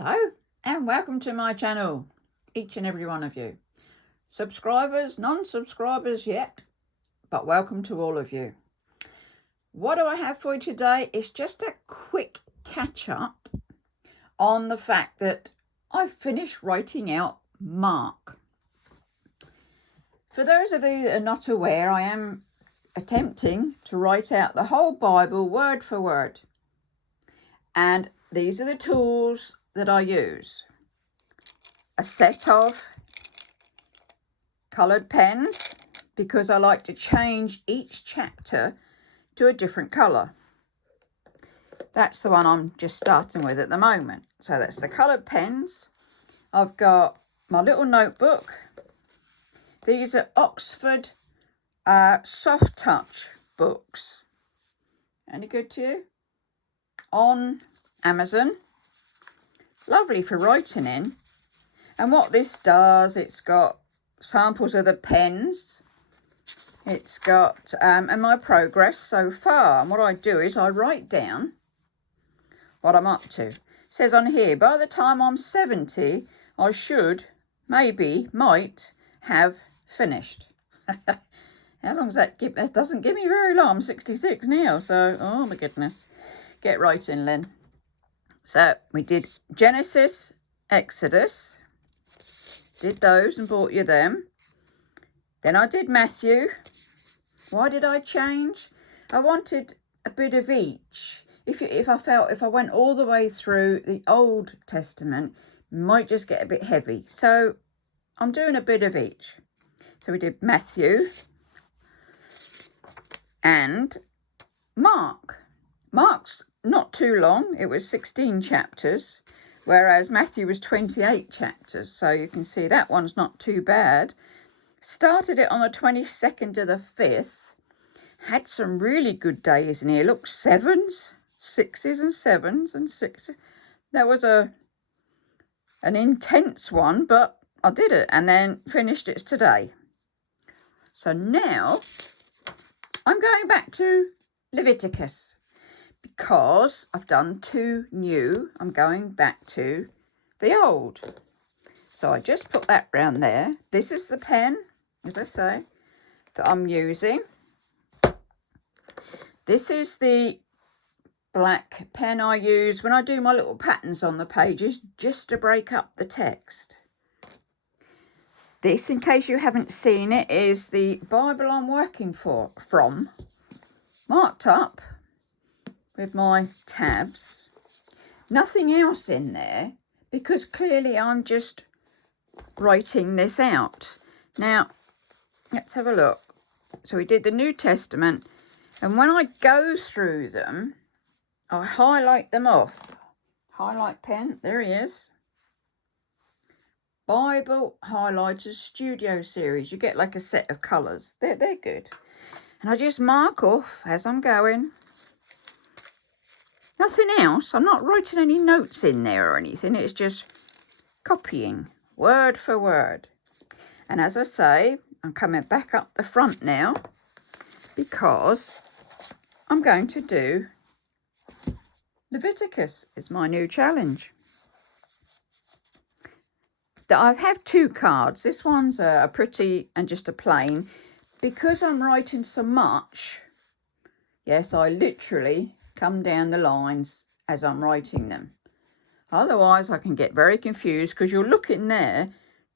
Hello and welcome to my channel, each and every one of you. Subscribers, non-subscribers yet, but welcome to all of you. What do I have for you today? It's just a quick catch up on the fact that I've finished writing out Mark. For those of you that are not aware, I am attempting to write out the whole Bible word for word. And these are the tools that I use. A set of coloured pens, because I like to change each chapter to a different colour. That's the one I'm just starting with at the moment. So that's the coloured pens. I've got my little notebook. These are Oxford soft touch books. Any good to you? On Amazon. Lovely for writing in. And what this does, it's got samples of the pens. It's got and my progress so far. And what I do is I write down what I'm up to. It says on here, by the time I'm 70, I should, maybe, might have finished. How long does that give? That doesn't give me very long. I'm 66 now, so, oh my goodness. Get writing, Lynn. So we did Genesis, Exodus, did those and bought you them. Then I did Matthew. Why did I change? I wanted a bit of each. If I went all the way through the Old Testament, it might just get a bit heavy. So I'm doing a bit of each. So we did Matthew and Mark. Mark's not too long. It was 16 chapters, whereas Matthew was 28 chapters. So you can see that one's not too bad. Started it on the 22nd of the 5th. Had some really good days in here. Look, 7s, 6s and 7s and 6s. That was an intense one, but I did it and then finished it today. So now I'm going back to Leviticus. Because I've done 2 new, I'm going back to the old. So I just put that round there. This is the pen, as I say, that I'm using. This is the black pen I use when I do my little patterns on the pages, just to break up the text. This, in case you haven't seen it, is the Bible I'm working from, marked up with my tabs. Nothing else in there, because clearly I'm just writing this out. Now, let's have a look. So we did the New Testament, and when I go through them, I highlight them off. Highlight pen, there he is. Bible Highlighters Studio Series. You get like a set of colours. They're good. And I just mark off as I'm going. Nothing else. I'm not writing any notes in there or anything. It's just copying word for word. And as I say, I'm coming back up the front now because I'm going to do Leviticus. It's my new challenge. I have 2 cards. This one's a pretty and just a plain. Because I'm writing so much, yes, I literally come down the lines as I'm writing them. Otherwise, I can get very confused because you're looking there,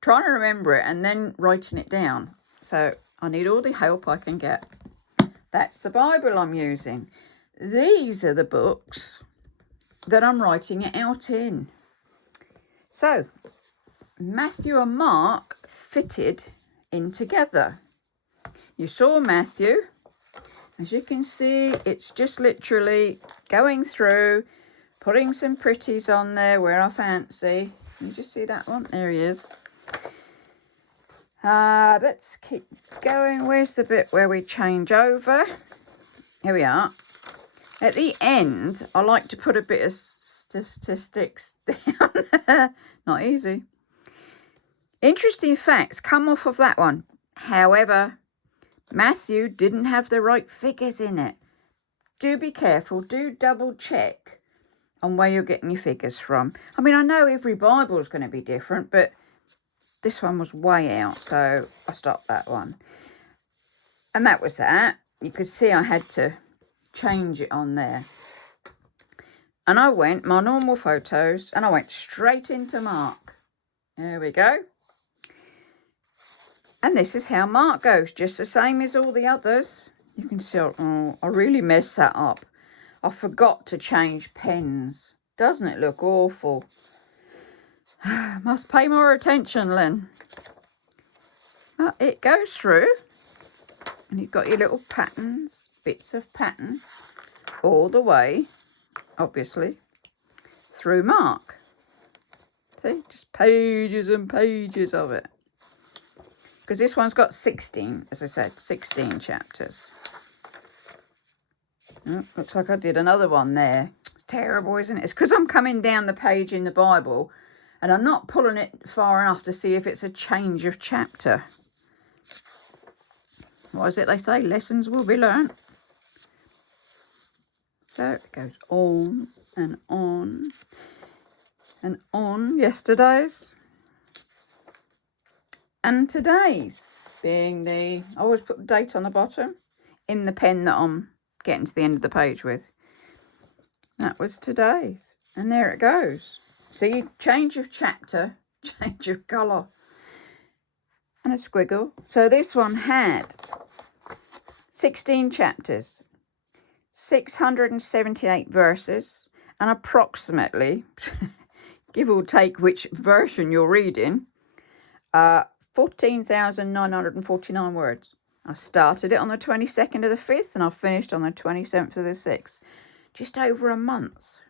trying to remember it and then writing it down. So I need all the help I can get. That's the Bible I'm using. These are the books that I'm writing it out in. So Matthew and Mark fitted in together. You saw Matthew. As you can see, it's just literally going through, putting some pretties on there where I fancy. You just see that one? There he is. Let's keep going. Where's the bit where we change over? Here we are. At the end, I like to put a bit of statistics down. Not easy. Interesting facts come off of that one. However, Matthew didn't have the right figures in it. Do be careful. Do double check on where you're getting your figures from. I mean, I know every Bible is going to be different, but this one was way out, so I stopped that one. And that was that. You could see I had to change it on there. And I went, my normal photos, and I went straight into Mark. There we go. And this is how Mark goes, just the same as all the others. You can see, oh, I really messed that up. I forgot to change pens. Doesn't it look awful? Must pay more attention, Lynn. Well, it goes through. And you've got your little patterns, bits of pattern, all the way, obviously, through Mark. See, just pages and pages of it. Because this one's got 16, as I said, 16 chapters. Oh, looks like I did another one there. Terrible, isn't it? It's because I'm coming down the page in the Bible and I'm not pulling it far enough to see if it's a change of chapter. What is it they say? Lessons will be learnt. So it goes on and on and on. Yesterday's and today's, being I always put the date on the bottom in the pen that I'm getting to the end of the page with. That was today's, and there it goes. See, change of chapter, change of colour, and a squiggle. So this one had 16 chapters, 678 verses, and approximately, give or take which version you're reading, 14,949 words. I started it on the 22nd of the 5th and I finished on the 27th of the 6th. Just over a month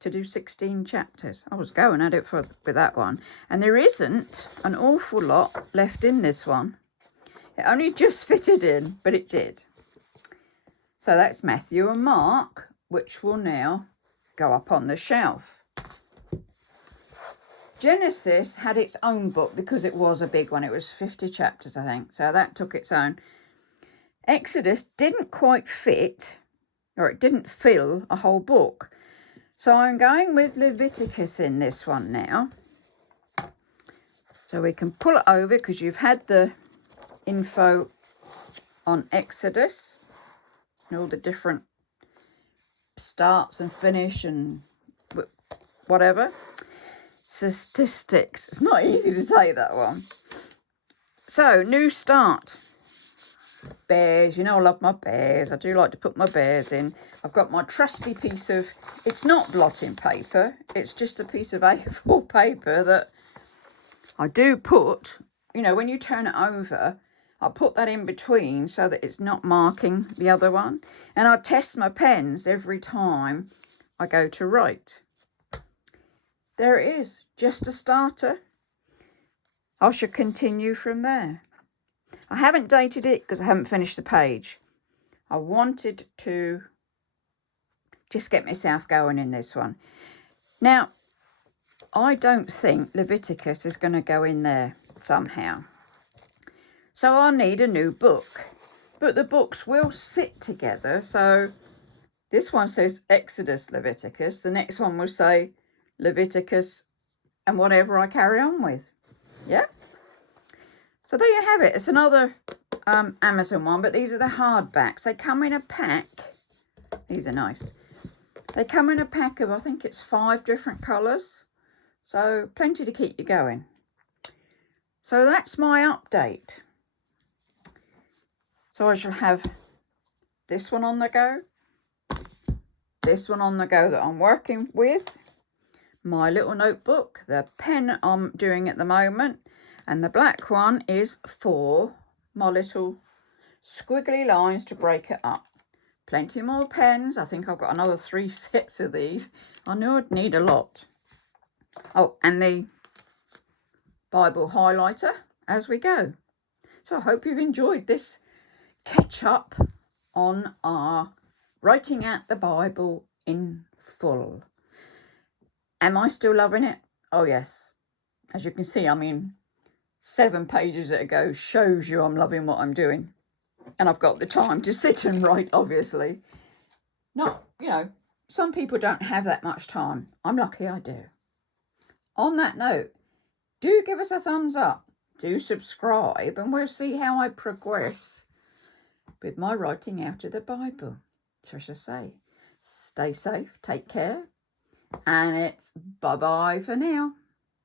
to do 16 chapters. I was going at it with that one. And there isn't an awful lot left in this one. It only just fitted in, but it did. So that's Matthew and Mark, which will now go up on the shelf. Genesis had its own book because it was a big one. It was 50 chapters, I think. So that took its own. Exodus didn't quite fit, or it didn't fill a whole book. So I'm going with Leviticus in this one now. So we can pull it over because you've had the info on Exodus and all the different starts and finish and whatever. Statistics. It's not easy to say that one. So, new start. Bears. You know I love my bears. I do like to put my bears in. I've got my trusty piece of... It's not blotting paper. It's just a piece of A4 paper that I do put... You know, when you turn it over, I put that in between so that it's not marking the other one. And I test my pens every time I go to write. There it is, just a starter. I shall continue from there. I haven't dated it because I haven't finished the page. I wanted to just get myself going in this one. Now, I don't think Leviticus is going to go in there somehow. So I'll need a new book. But the books will sit together. So this one says Exodus, Leviticus. The next one will say Leviticus and whatever I carry on with. Yeah. So there you have it. It's another Amazon one, but these are the hardbacks. They come in a pack. These are nice. They come in a pack of, I think it's 5 different colours. So plenty to keep you going. So that's my update. So I shall have this one on the go. This one on the go that I'm working with. My little notebook, the pen I'm doing at the moment, and the black one is for my little squiggly lines to break it up. Plenty more pens. I think I've got another 3 sets of these. I knew I'd need a lot. Oh, and the Bible highlighter as we go. So I hope you've enjoyed this catch up on our writing out the Bible in full. Am I still loving it? Oh, yes. As you can see, I mean, 7 pages ago shows you I'm loving what I'm doing. And I've got the time to sit and write, obviously. Not, you know, some people don't have that much time. I'm lucky I do. On that note, do give us a thumbs up. Do subscribe, and we'll see how I progress with my writing out of the Bible. So I shall say, stay safe, take care, and it's bye-bye for now.